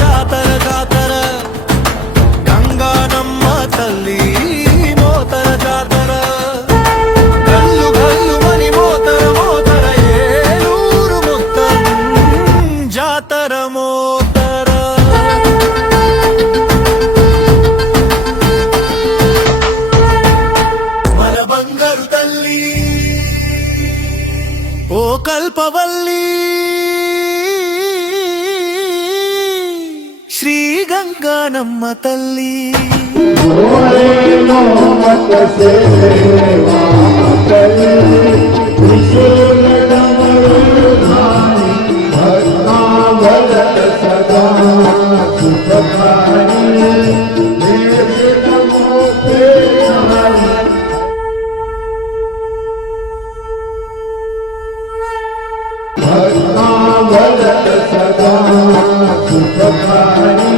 జాతర జాతర గంగానమ్మ తల్లి మోతర జాతర గల్లు గల్లు మని మోతర మోతర ఏలూరు మొత్తం జాతర మోతర మన బంగారు తల్లి ఓ కల్పవల్లి శ్రీ గంగానమ్మ తల్లి సదా సుఖాని